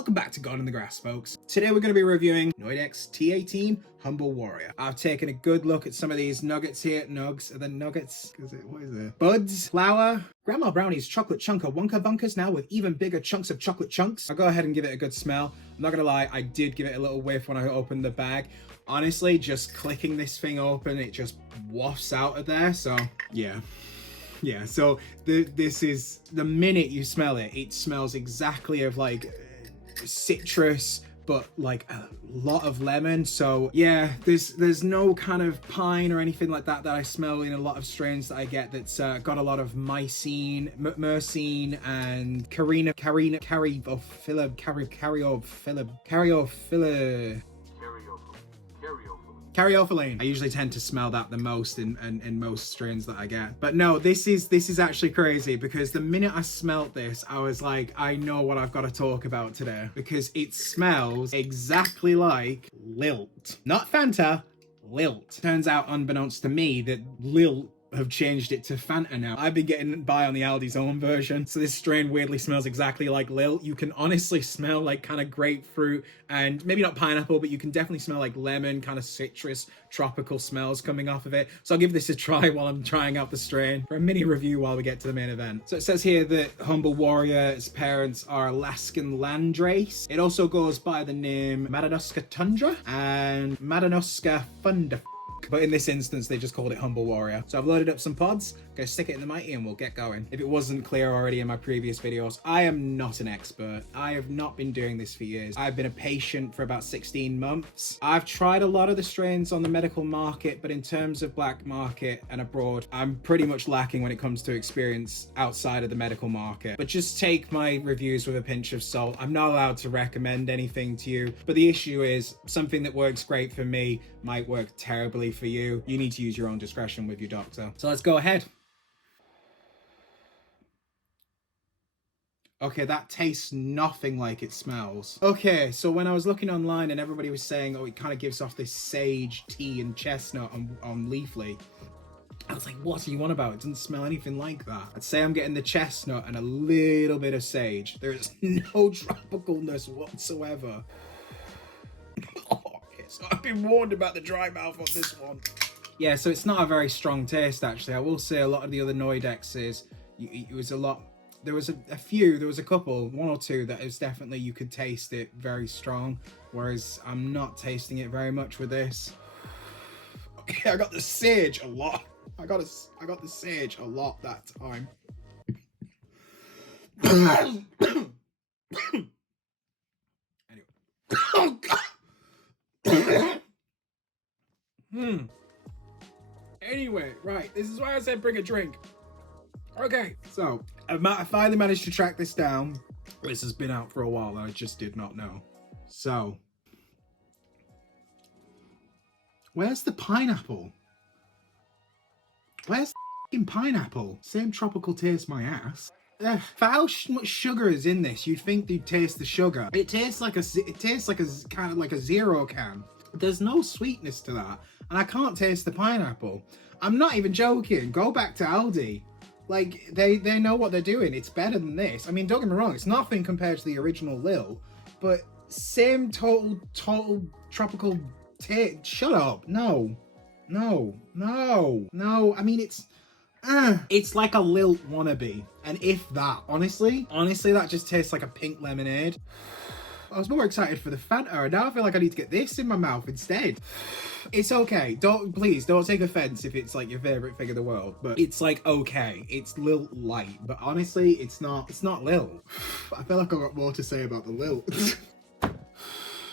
Welcome back to God in the Grass, folks. Today we're going to be reviewing Noidecs T18 Humble Warrior. I've taken a good look at some of these nuggets here. Nugs, are the nuggets? What is it? Buds, flour, Grandma Brownie's chocolate chunker Wonka Bunkers now with even bigger chunks of chocolate chunks. I'll go ahead and give it a good smell. I'm not going to lie, I did give it a little whiff when I opened the bag. Honestly, just clicking this thing open, it just wafts out of there, so yeah. Yeah, so this is, the minute you smell it, it smells exactly of like citrus, but like a lot of lemon. So yeah, there's no kind of pine or anything like that I smell in a lot of strains that I get that's got a lot of myrcene, and caryophyllene. I usually tend to smell that the most in most strains that I get. But no, this is actually crazy, because the minute I smelled this, I was like, I know what I've got to talk about today, because it smells exactly like Lilt. Not Fanta, Lilt. Turns out, unbeknownst to me, that Lilt have changed it to Fanta now. I've been getting by on the Aldi's own version, so this strain weirdly smells exactly like Lilt. You can honestly smell like kind of grapefruit and maybe not pineapple, but you can definitely smell like lemon, kind of citrus, tropical smells coming off of it. So I'll give this a try while I'm trying out the strain for a mini review while we get to the main event. So it says here that Humble Warrior's parents are Alaskan Landrace. It also goes by the name Madanuska Tundra and Madanuska Thunder. But in this instance, they just called it Humble Warrior. So I've loaded up some pods, gonna stick it in the mighty and we'll get going. If it wasn't clear already in my previous videos, I am not an expert. I have not been doing this for years. I've been a patient for about 16 months. I've tried a lot of the strains on the medical market, but in terms of black market and abroad, I'm pretty much lacking when it comes to experience outside of the medical market. But just take my reviews with a pinch of salt. I'm not allowed to recommend anything to you, but the issue is something that works great for me might work terribly for you. You need to use your own discretion with your doctor. So let's go ahead. Okay, that tastes nothing like it smells. Okay, so when I was looking online and everybody was saying, oh, it kind of gives off this sage, tea, and chestnut on Leafly, I was like, what are you on about? It doesn't smell anything like that. I'd say I'm getting the chestnut and a little bit of sage. There is no tropicalness whatsoever. So I've been warned about the dry mouth on this one. Yeah, so it's not a very strong taste, actually. I will say a lot of the other Noidecs it was a lot. There was a couple, one or two that is definitely, you could taste it very strong, whereas I'm not tasting it very much with this. Okay, I got the sage a lot. I got the sage a lot that time. Anyway. Oh God. Anyway, right, this is why I said bring a drink. Okay, so I finally managed to track this down. This has been out for a while and I just did not know. So, where's the pineapple? Where's the f***ing pineapple? Same tropical taste, my ass. For how much sugar is in this, you'd think you'd taste the sugar. It tastes like a kind of like a zero can. There's no sweetness to that, and I can't taste the pineapple. I'm not even joking. Go back to Aldi. Like, they know what they're doing. It's better than this. I mean, don't get me wrong, it's nothing compared to the original Lil, but same total tropical taste. Shut up. No. I mean, it's like a Lilt wannabe, and if that, honestly, that just tastes like a pink lemonade. I was more excited for the Fanta, and now I feel like I need to get this in my mouth instead. It's okay. Please don't take offense if it's like your favorite thing in the world, but it's like okay. It's Lilt light, but honestly, it's not Lilt. I feel like I've got more to say about the Lilt.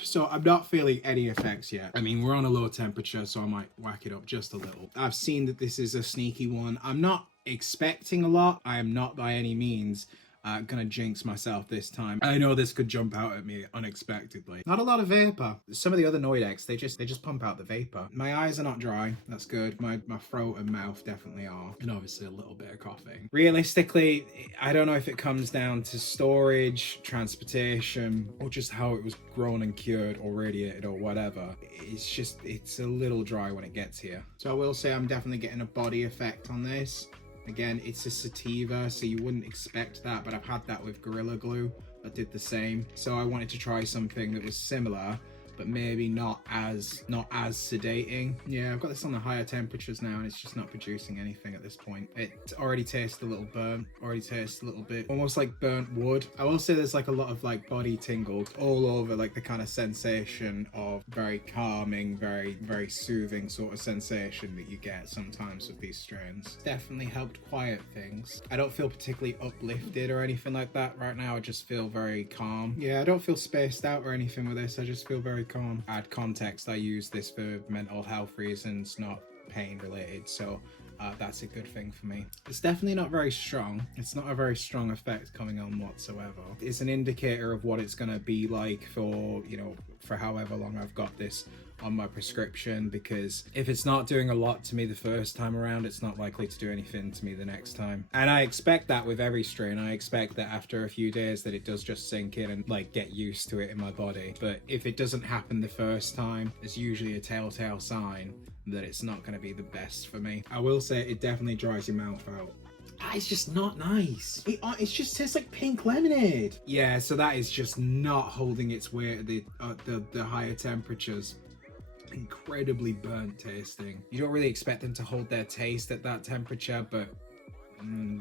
So I'm not feeling any effects yet. I mean, we're on a low temperature, so I might whack it up just a little. I've seen that this is a sneaky one. I'm not expecting a lot. I am not by any means gonna jinx myself this time. I know this could jump out at me unexpectedly. Not a lot of vapor. Some of the other Noidecs, they just pump out the vapor. My eyes are not dry. That's good. My throat and mouth definitely are. And obviously a little bit of coughing. Realistically, I don't know if it comes down to storage, transportation, or just how it was grown and cured or radiated or whatever. It's a little dry when it gets here. So I will say I'm definitely getting a body effect on this. Again, it's a sativa, so you wouldn't expect that, but I've had that with Gorilla Glue that did the same. So I wanted to try something that was similar, but maybe not as sedating. Yeah, I've got this on the higher temperatures now and it's just not producing anything at this point. It already tastes a little burnt, already tastes a little bit almost like burnt wood. I will say there's like a lot of like body tingle all over, like the kind of sensation of very calming, very soothing sort of sensation that you get sometimes with these strains. Definitely helped quiet things. I don't feel particularly uplifted or anything like that right now. I just feel very calm. Yeah, I don't feel spaced out or anything with this. I just feel very calm. Add context, I use this for mental health reasons, not pain related, so that's a good thing for me. It's definitely not very strong. It's not a very strong effect coming on whatsoever. It's an indicator of what it's going to be like for, you know, for however long I've got this on my prescription, because if it's not doing a lot to me the first time around, it's not likely to do anything to me the next time. And I expect that with every strain. I expect that after a few days that it does just sink in and like get used to it in my body. But if it doesn't happen the first time, it's usually a telltale sign that it's not going to be the best for me. I will say it definitely dries your mouth out. It's just not nice. It just tastes like pink lemonade. Yeah, so that is just not holding its weight at the higher temperatures. Incredibly burnt tasting. You don't really expect them to hold their taste at that temperature, but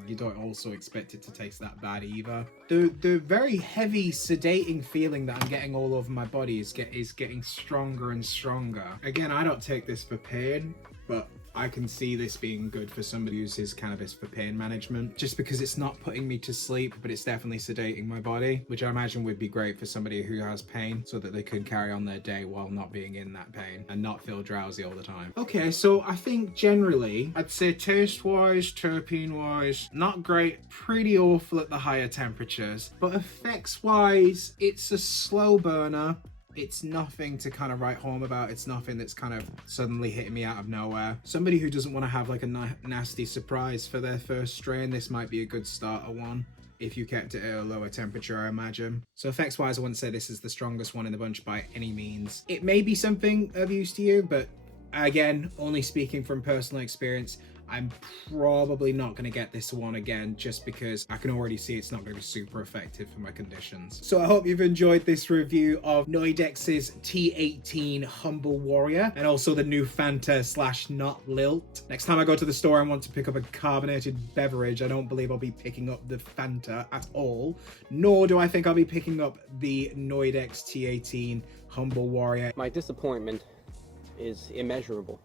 you don't also expect it to taste that bad either. The very heavy sedating feeling that I'm getting all over my body is getting stronger and stronger. Again, I don't take this for pain, but I can see this being good for somebody who uses cannabis for pain management, just because it's not putting me to sleep, but it's definitely sedating my body, which I imagine would be great for somebody who has pain so that they can carry on their day while not being in that pain and not feel drowsy all the time. Okay, so I think generally, I'd say taste-wise, terpene-wise, not great, pretty awful at the higher temperatures, but effects-wise, it's a slow burner. It's nothing to kind of write home about. It's nothing that's kind of suddenly hitting me out of nowhere. Somebody who doesn't want to have like a nasty surprise for their first strain, this might be a good starter one if you kept it at a lower temperature, I imagine. So effects wise, I wouldn't say this is the strongest one in the bunch by any means. It may be something of use to you, but again, only speaking from personal experience, I'm probably not going to get this one again, just because I can already see it's not going to be super effective for my conditions. So I hope you've enjoyed this review of Noidecs' T18 Humble Warrior, and also the new Fanta / Not Lilt. Next time I go to the store and want to pick up a carbonated beverage, I don't believe I'll be picking up the Fanta at all, nor do I think I'll be picking up the Noidecs T18 Humble Warrior. My disappointment is immeasurable,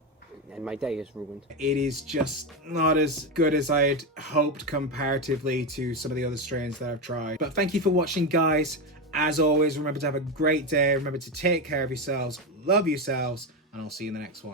and my day is ruined. It is just not as good as I had hoped comparatively to some of the other strains that I've tried. But thank you for watching, guys. As always, remember to have a great day. Remember to take care of yourselves, love yourselves, and I'll see you in the next one.